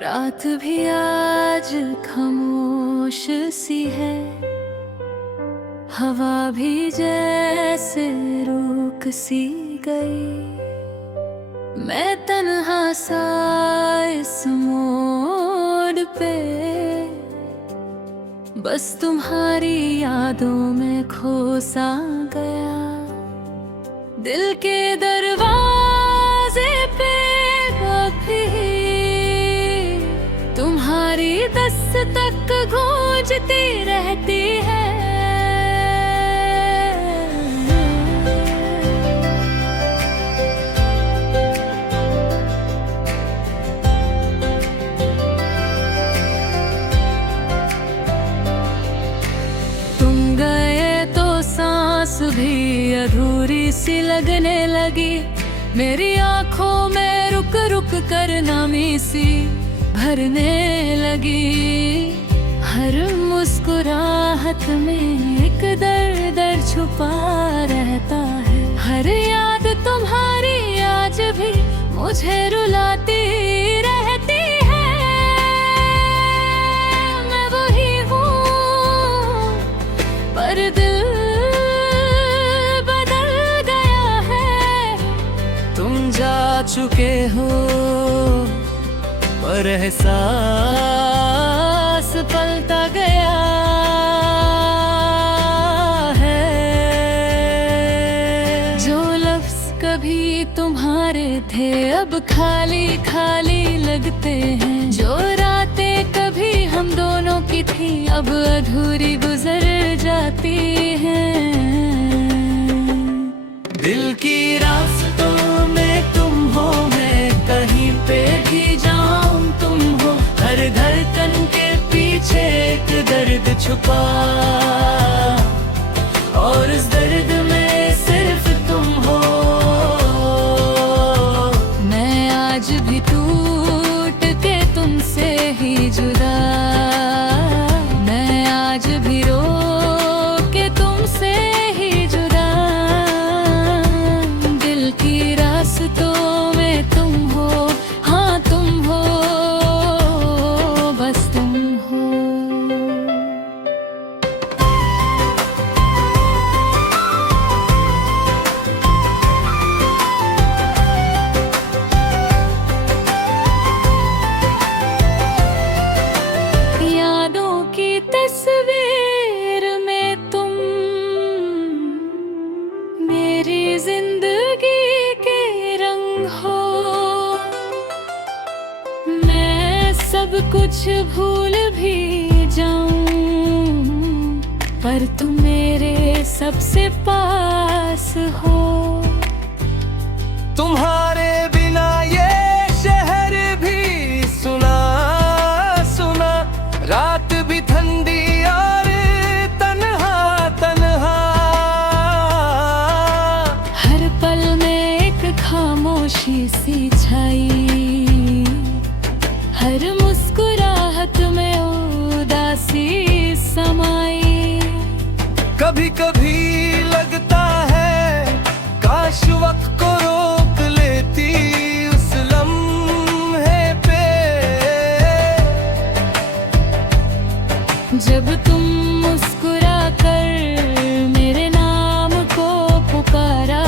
रात भी आज खामोश सी है, हवा भी जैसे रुक सी गई। मैं तन्हा सा इस मोड़ पे, बस तुम्हारी यादों में खो सा गया। दिल के दरवाजे पे कभी तुम्हारी दस्तक गूंजती रहती है। तुम गए तो सांस भी अधूरी सी लगने लगी। मेरी आंखों में रुक रुक कर नामी सी भरने लगी। हर मुस्कुराहट में एक दर्द छुपा रहता है। हर याद तुम्हारी आज भी मुझे रुलाती रहती है। मैं वही हूँ पर दिल बदल गया है। तुम जा चुके हो पर एहसास पलटा गया है। जो लफ्ज कभी तुम्हारे थे अब खाली खाली लगते हैं। जो रातें कभी हम दोनों की थी अब अधूरी गुजर जाती हैं। दिल की रास्तों में तुम हो, मैं कहीं पे भी जाऊं तुम हो। हर धड़कन के पीछे एक दर्द छुपा, और उस दर्द में सिर्फ तुम हो। मैं आज भी टूट के तुमसे ही जुदा, मैं आज भी रो के तुमसे ही जुदा। दिल की रास्तों में तुम हो, हाँ तुम हो, बस तुम हो। यादों की तस्वीर में तुम मेरी जिंदगी के रंग हो। मैं सब कुछ भूल भी जाऊं पर तुम मेरे सबसे पास हो। तुम्हारे बिना ये शहर भी सुना सुना, रात भी ठंडी और तन्हा तन्हा। हर पल में एक खामोशी सी छाई, हर मुस्कुराहट में उदासी समाई। कभी कभी लगता है काश वक्त को रोक लेती उस लम्हे पे। जब तुम मुस्कुरा कर मेरे नाम को पुकारा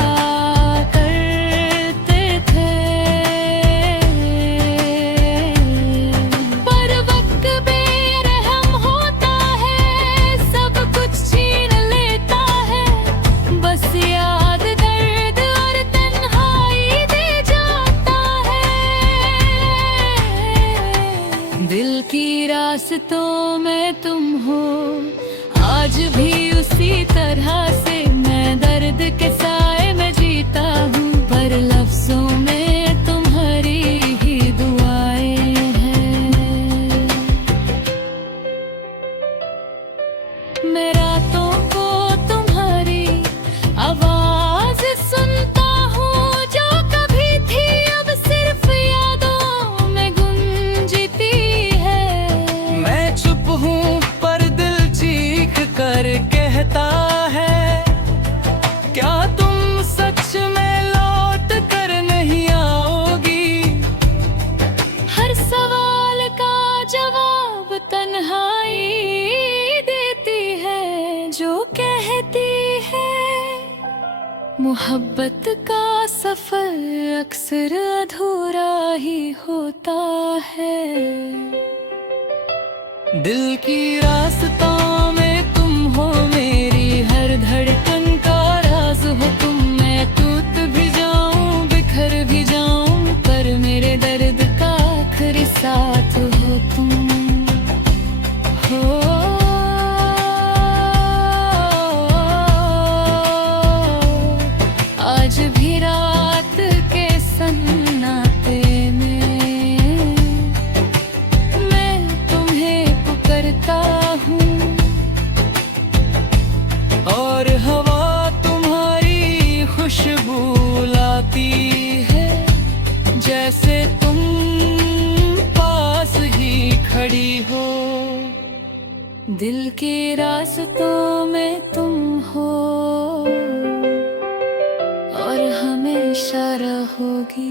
करते थे। पर वक्त बेरहम होता है, सब कुछ छीन लेता है। बस याद दर्द और तन्हाई दे जाता है। दिल की रास्तों में तुम हो, आज भी उसी तरह से मैं दर्द के साए में जीता हूँ। पर लफ्जों में तुम्हारी ही दुआएं हैं। मैं रातों को तुम्हारी आवाज सुनता हूँ, जो कभी थी अब सिर्फ यादों में गूंजती है। मैं चुप हूँ पर दिल चीख कर कहता है, क्या तुम सच में लौट कर नहीं आओगी। हर सवाल मोहब्बत का सफर अक्सर अधूरा ही होता है। दिल की रास्तों में तुम हो, मेरी हर धड़कन का राज हो तुम। मैं टूट भी जाऊं, बिखर भी जाऊं, पर मेरे दर्द का आखिरी साथ हो तुम। हो आज भी रात के सन्नाटे में मैं तुम्हें पुकारता हूँ, और हवा तुम्हारी खुशबू लाती है, जैसे तुम पास ही खड़ी हो। दिल के रास्तों में तुम हो और हमेशा रहोगी।